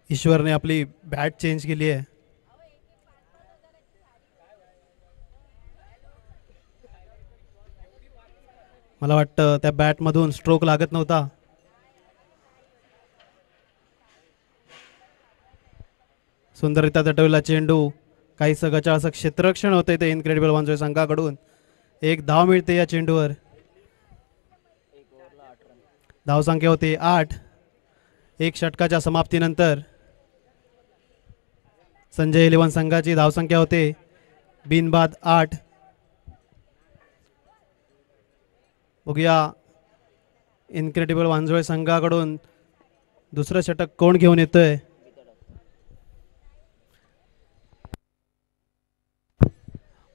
ईश्वरने आपली बॅट चेंज केली आहे. मला वाटतं त्या बॅट मधून स्ट्रोक लागत नव्हता. सुंदररित्या तटवलेला चेंडू. काहीसं गचाळसं क्षेत्ररक्षण होते ते इनक्रेडिबल वांजोळे संघाकडून. 1 धाव मिळते या चेंडूवर. धावसंख्या होते 8. 1 षटकाच्या समाप्तीनंतर संजय इलेव्हन संघाची धावसंख्या होते बिनबाद 8. बघूया इनक्रेडिबल वांजोळे संघाकडून दुसरं षटक कोण घेऊन येतोय.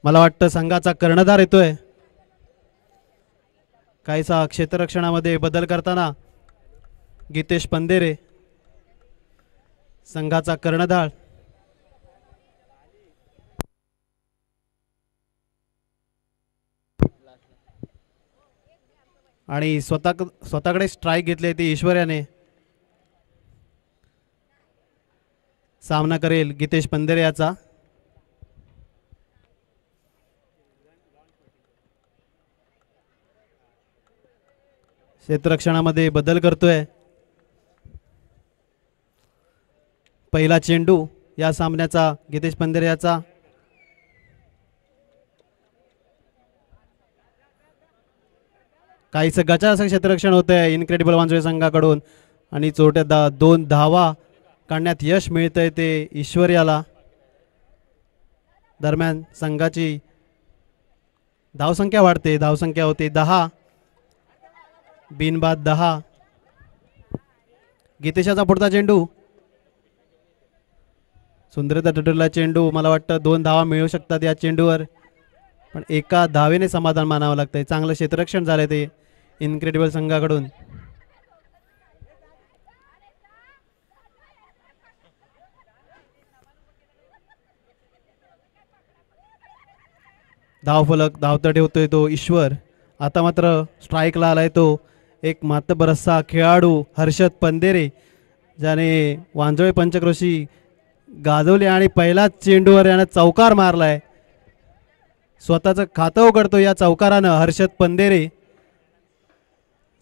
मला वाटतं संघाचा कर्णधार येतोय. काहीसा क्षेत्ररक्षणामध्ये बदल करताना गीतेश पंदेरे संघाचा कर्णधार. आणि स्वतःकडे स्ट्राईक घेतले ते ईश्वर्याने. सामना करेल गीतेश पंदेरे याचा. क्षेत्ररक्षणामध्ये बदल करतोय. पहिला चेंडू या सामन्याचा गीतेश पंदेरे याचा. काहीसं गचाळसं क्षेत्ररक्षण होतंय इनक्रेडिबल वांजोळे संघाकडून आणि चोरट्या 2 धावा काढण्यात यश मिळतंय ते ईश्वर याला. दरम्यान संघाची धावसंख्या वाढते. धावसंख्या होते 10. बिनबाद 10. गीतेशाचा पुढचा चेंडू. सुंदरता टटरला चेंडू. मला वाटतं 2 धावा मिळू शकतात या चेंडूवर, पण एका धावेने समाधान मानावं लागतंय. चांगलं क्षेत्ररक्षण झालंय ते इनक्रेडिबल संघाकडून. धावफलक धावता ठेवतोय तो ईश्वर. आता मात्र स्ट्राईकला आलाय तो एक मातबरस्सा खेळाडू हर्षद पंदेरे, ज्याने वांजोळे पंचक्रोशी गाजवले आणि पहिलाच चेंडूवर यानं चौकार मारलाय. स्वतःचं खातं उघडतो या चौकारानं हर्षद पंदेरे.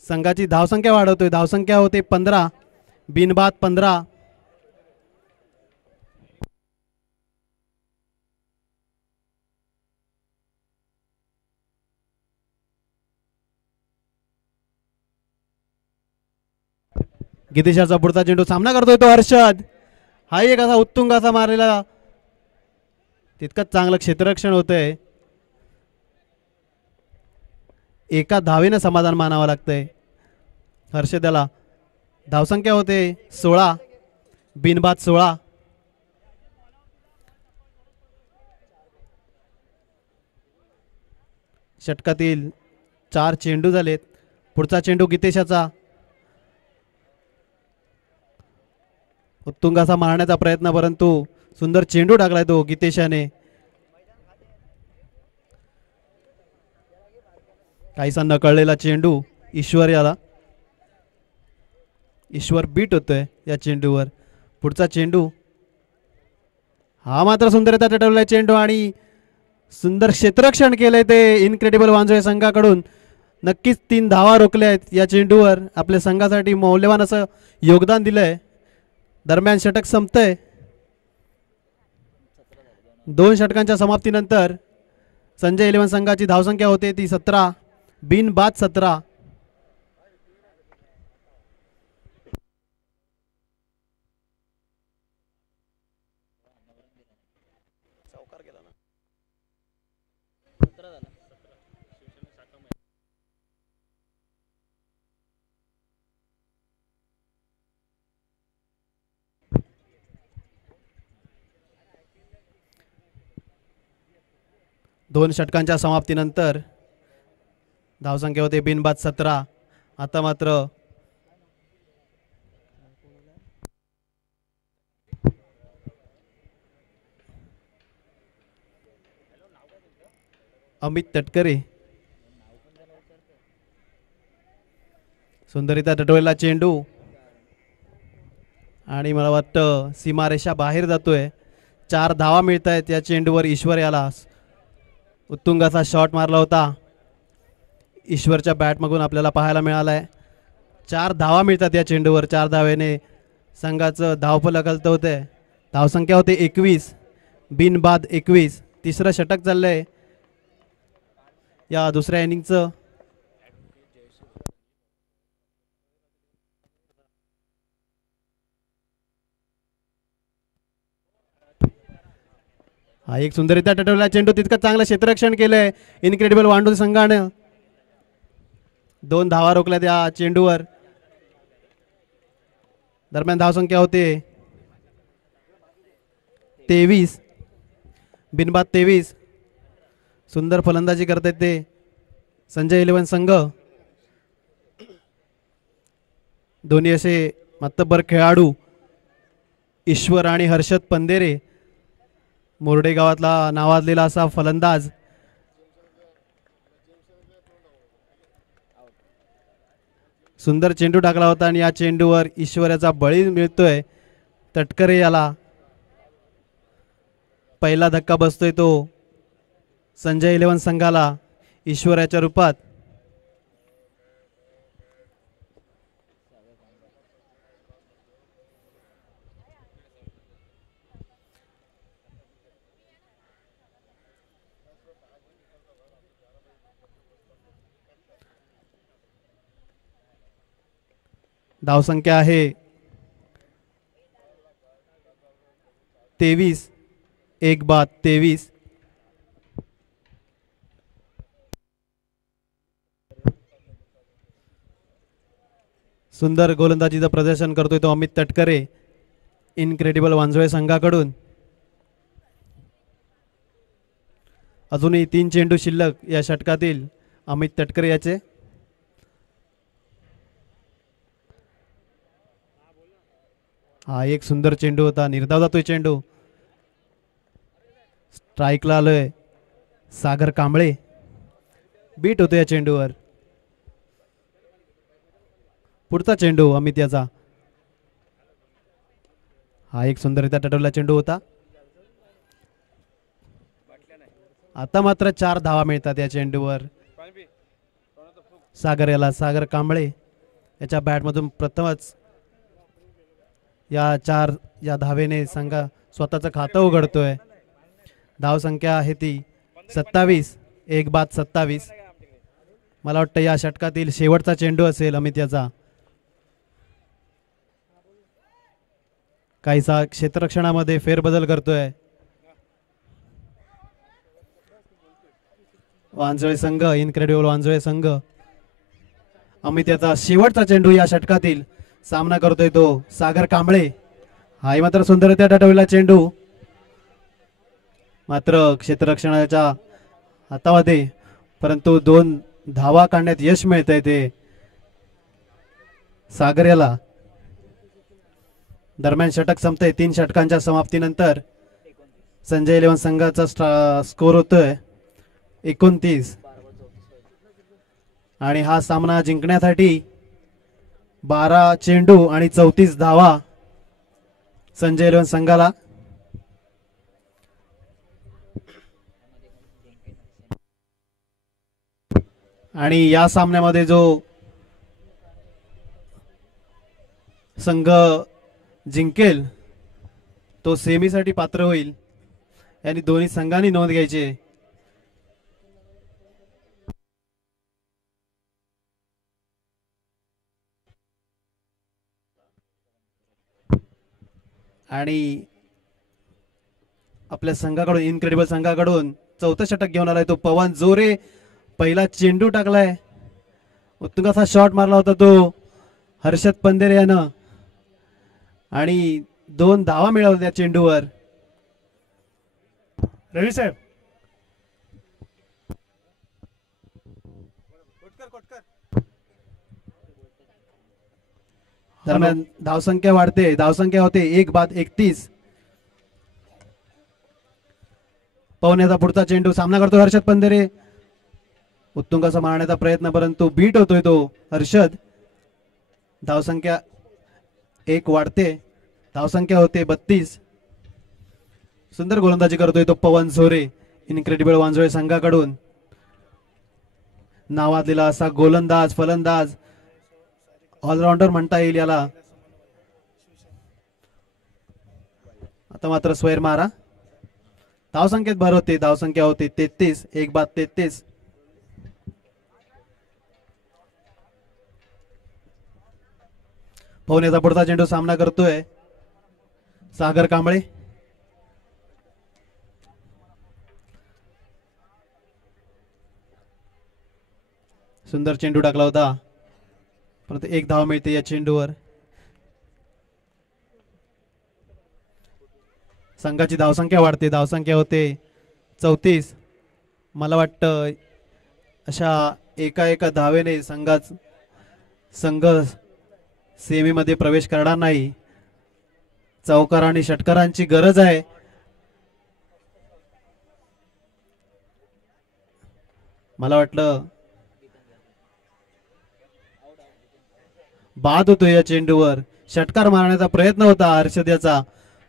संघाची धावसंख्या वाढवतोय. धावसंख्या होते 15. बिनबाद 15. गितेशाचा पुढचा चेंडू सामना करतोय तो हर्षद. हा एक असा उत्तुंग असा मारलेला, तितकंच चांगलं क्षेत्ररक्षण होतंय. एका धावेनं समाधान मानावं लागतंय हर्षदाला. धावसंख्या होते 16, बिनबाद 16. षटकातील 4 चेंडू झालेत. पुढचा चेंडू गितेशाचा. उत्तुंग असा मारण्याचा प्रयत्न, परंतु सुंदर चेंडू टाकलाय तो गितेशाने. काहीसा नकळलेला चेंडू ईश्वर याला. ईश्वर बीट होतोय या चेंडूवर. पुढचा चेंडू, हा मात्र सुंदरता टटवलाय चेंडू आणि सुंदर क्षेत्ररक्षण केलंय ते इनक्रेडिबल वांजळे संघाकडून. नक्कीच 3 धावा रोखल्या आहेत या चेंडूवर. आपल्या संघासाठी मौल्यवान असं योगदान दिलंय. दरम्यान षटक संपतंय. 2 षटकांच्या समाप्तीनंतर संजय इलेव्हन संघाची धावसंख्या होते ती 17, बिनबाद 17. दोन षटकांच्या समाप्तीनंतर धावसंख्या होते बिनबाद 17. आता मात्र अमित तटकरे, सुंदरिता टटवलेला चेंडू आणि मला वाटतं सीमारेषा बाहेर जातोय. 4 धावा मिळत आहेत या चेंडूवर ईश्वर याला. उत्तुंग असा शॉट मारला होता ईश्वरच्या बॅटमधून आपल्याला पाहायला मिळालाय. 4 धावा मिळतात या चेंडूवर. 4 धावेने संघाचं धावफलक हलत होते. धावसंख्या होते 21, बिनबाद 21. तिसरं षटक चाललंय या दुसऱ्या इनिंगचं. हा एक सुंदररित्या टटवला चेंडू, तितकं चांगलं क्षेत्ररक्षण केलंय इनक्रेडिबल वांडूर संघानं. 2 धावा रोखल्यात या चेंडूवर. दरम्यान धावसंख्या होते 23, बिनबाद 23. सुंदर फलंदाजी करतायत ते संजय इलेव्हन संघ. दोन्ही असे मातब्बर खेळाडू ईश्वर आणि हर्षद पंदेरे. मोर्डे गावातला नावाजलेला असा फलंदाज. सुंदर चेंडू टाकला होता आणि या चेंडूवर ईश्वराचा बळी मिळतोय तटकरे याला. पहिला धक्का बसतोय तो संजय इलेव्हन संघाला ईश्वराच्या रूपात. धावसंख्या आहे 23, 1 बाद 23. सुंदर गोलंदाजीचं प्रदर्शन करतोय तो अमित तटकरे इनक्रेडिबल वांजळे संघाकडून. अजूनही 3 चेंडू शिल्लक या षटकातील अमित तटकरे याचे. हा एक सुंदर चेंडू होता, निर्धाव जातोय चेंडू. स्ट्राईकला आलोय सागर कांबळे. बीट होतो या चेंडूवर. पुढचा चेंडू अमित याचा. हा एक सुंदररित्या टटवला चेंडू होता. आता मात्र 4 धावा मिळतात या चेंडूवर सागर याला. सागर कांबळे याच्या बॅटमधून प्रथमच या धावेने संघ स्वतःचं खातं उघडतोय. धाव संख्या आहे ती 27, एक बाद 27. मला वाटतं या षटकातील शेवटचा चेंडू असेल अमित याचा. काहीसा क्षेत्ररक्षणामध्ये फेरबदल करतोय वांजळे संघ. इनक्रेडिबल वांजळे संघ. अमित याचा शेवटचा चेंडू या षटकातील सामना करतोय तो सागर कांबळे. हाही मात्र सुंदररित्या टटविला चेंडू, मात्र क्षेत्ररक्षणाच्या हातामध्ये, परंतु 2 धावा काढण्यात यश मिळतंय ते सागर याला. दरम्यान षटक संपतंय. 3 षटकांच्या समाप्तीनंतर संजय इलेव्हन संघाचा स्कोर होतोय 29. आणि हा सामना जिंकण्यासाठी 12 चेंडू आणि 34 धावा संजय इलेव्हन संघाला. आणि या सामन्यामध्ये जो संघ जिंकेल तो सेमीसाठी पात्र होईल. यांनी दोन्ही संघांनी नोंद घ्यायची. आणि आपल्या संघाकडून इनक्रेडिबल संघाकडून चौथं षटक घेऊन आलाय तो पवन जोरे. पहिला चेंडू टाकलाय, उत्तुंग असा शॉट मारला होता तो हर्षद पंधेरे यानं आणि 2 धावा मिळवल्या त्या चेंडूवर. रवी साहेब दरम्यान धावसंख्या वाढते. धावसंख्या होते 1 बाद 31. पवन्याचा पुढचा चेंडू सामना करतो हर्षद पंधेरे. उत्तुंग असा मारण्याचा प्रयत्न, परंतु बीट होतोय तो हर्षद. धावसंख्या 1 वाढते. धावसंख्या होते 32. सुंदर गोलंदाजी करतोय तो पवन झोरे इनक्रेडिबल वांजळे संघाकडून. नावाजलेला असा गोलंदाज, फलंदाज, ऑलराऊंडर म्हणता येईल याला. आता मात्र स्वैर मारा. धावसंख्येत भर होते. धावसंख्या होते 33, 1 बाद 33. पवन्याचा पुढचा चेंडू सामना करतोय सागर कांबळे. सुंदर चेंडू टाकला होता, परंतु 1 धाव मिळते या चेंडूवर. संघाची धावसंख्या वाढते. धावसंख्या होते 34. मला वाटतं अशा एका धावेने संघ सेमीमध्ये प्रवेश करणार नाही. चौकार आणि षटकारांची गरज आहे. मला वाटलं बाद होतो या चेंडूवर. षटकार मारण्याचा प्रयत्न होता हर्षद याचा,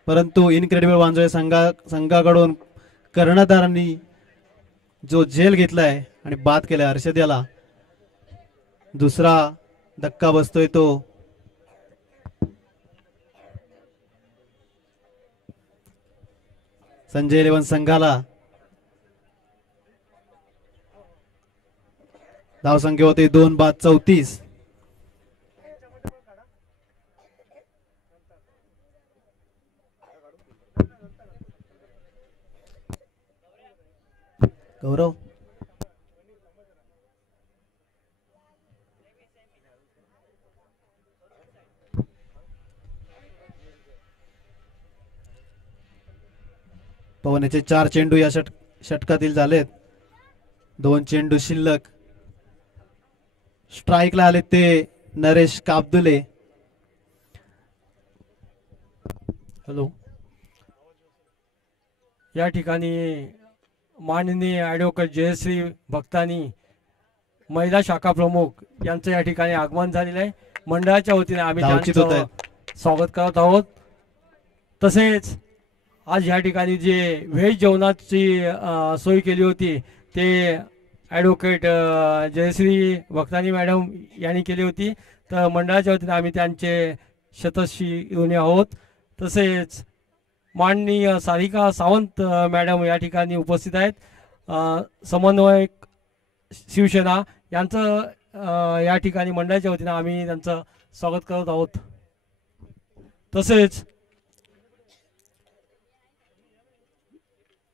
परंतु इनक्रेडिबल वांजळे संघाकडून कर्णधारांनी जो झेल घेतलाय आणि बाद केलाय हर्षद याला. दुसरा धक्का बसतोय तो संजय इलेव्हन संघाला. धावसंख्या होते 2 बाद 34. गौरव पवनाचे 4 चेंडू या षटकातील झालेत. 2 चेंडू शिल्लक. स्ट्राईकला आले ते नरेश काबदुले. हॅलो. या ठिकाणी माननीय ॲडव्होकेट जयश्री भक्तानी महिला शाखा प्रमुख यांचं या ठिकाणी आगमन झालेलं आहे. मंडळाच्या वतीने आम्ही त्यांचं स्वागत करत आहोत. तसेच आज या ठिकाणी जे व्हेज जेवणाची सोय केली होती ते ॲडव्होकेट जयश्री भक्तानी मॅडम यांनी केली होती. तर मंडळाच्या वतीने आम्ही त्यांचे शतशी ऋणी आहोत. तसेच माननीय सारिका सावंत मॅडम या ठिकाणी उपस्थित आहेत. समन्वयक शिवसेना यांचं या ठिकाणी मंडळाच्या वतीनं आम्ही त्यांचं स्वागत करत आहोत. तसेच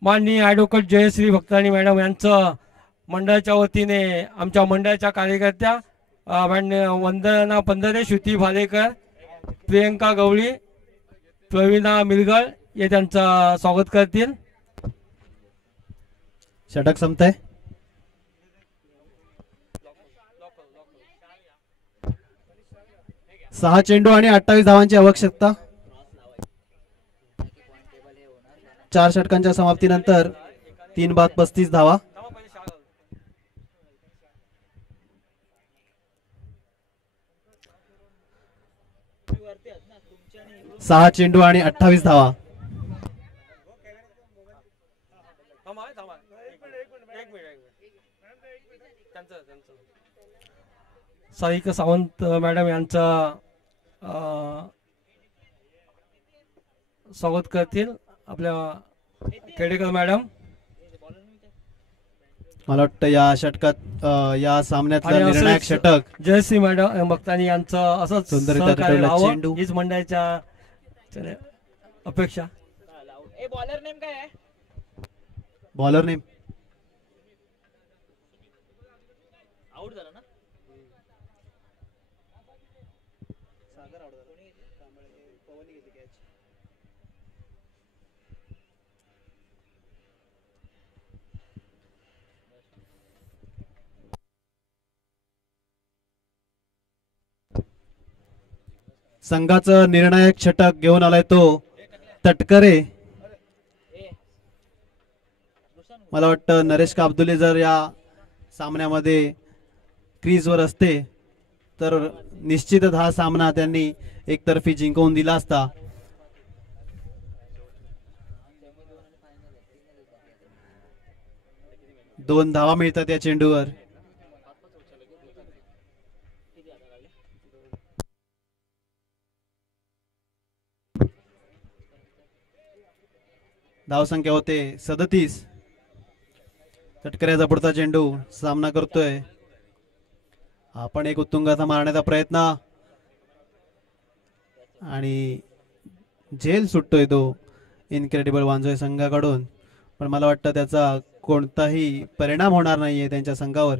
माननीय ॲडव्होकेट जयश्री भक्तानी मॅडम यांचं मंडळाच्या वतीने आमच्या मंडळाच्या कार्यकर्त्या माननीय वंदना पंधरे, श्रुती भालेकर, प्रियंका गवळी, प्रवीणा मिरगळ हे त्यांचं स्वागत करतील. षटक संपतंय. 6 चेंडू आणि 28 धावांची आवश्यकता. 4 षटकांच्या समाप्तीनंतर 3 बाद 35 धावा. सहा चेंडू आणि 28 धावा. सारिका सावंत मॅडम यांचा स्वागत करतील आपल्या खेडेकर मॅडम. मला वाटतं या षटकात या सामन्यातलं निर्णायक षटक जयश्री मॅडम भक्तानी यांचं असंच सहकार्य लावावं हीच मंडळाच्या अपेक्षा. बॉलर नेम काय आहे? बॉलर नेम आउट झाला ना. संघाचं निर्णायक षटक घेऊन आलाय तो तटकरे. मला वाटतं नरेश काब्दुले जर या सामन्यामध्ये क्रीजवर असते तर निश्चितच हा सामना त्यांनी एकतर्फी जिंकवून दिला असता. दोन धावा मिळतात या चेंडूवर. धावसंख्या होते 37. तटकऱ्याचा पुढचा चेंडू सामना करतोय. आपण एक उत्तुंगाचा मारण्याचा प्रयत्न आणि झेल सुटतोय तो इनक्रेडिबल वांजोय संघाकडून, पण मला वाटतं त्याचा कोणताही परिणाम होणार नाहीये त्यांच्या संघावर.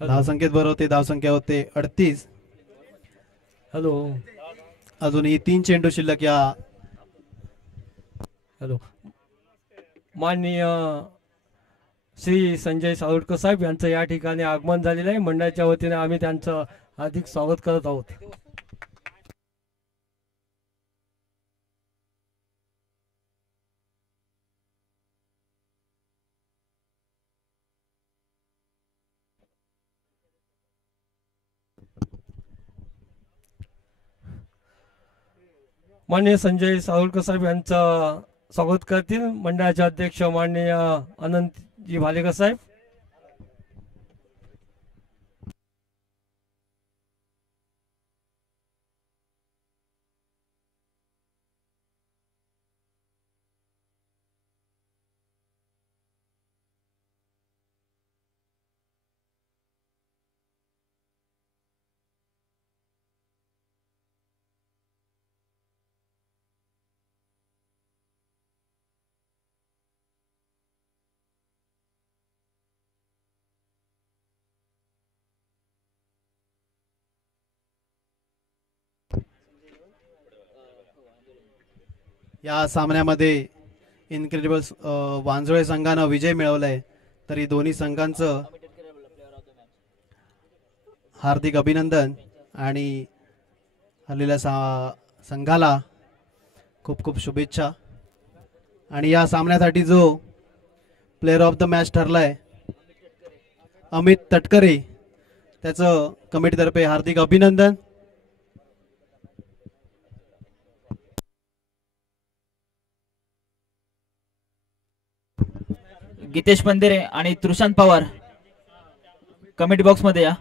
धावसंख्येत बरोबर होते. धावसंख्या होते 38. हॅलो, अजूनही 3 चेंडू शिल्लक या. हॅलो, माननीय श्री संजय सावडकर साहेब यांचं या ठिकाणी आगमन झालेलं आहे. मंडळाच्या वतीने आम्ही त्यांचं हार्दिक स्वागत करत आहोत. माननीय संजय सावडकर साहेब यांचं स्वागत करतील मंडळाचे अध्यक्ष माननीय अनंतजी भालेकर साहेब. या सामन्यामध्ये इनक्रेडिबल वांजोळे संघानं विजय मिळवलाय, तरी दोन्ही संघांचं हार्दिक अभिनंदन आणि हरलेल्या संघाला खूप खूप शुभेच्छा. आणि या सामन्यासाठी जो प्लेअर ऑफ द मॅच ठरलाय अमित तटकरे, त्याचं कमिटीतर्फे हार्दिक अभिनंदन. गीतेश पंधरे आणि तृषांत पवार कमेंट बॉक्स मध्ये या.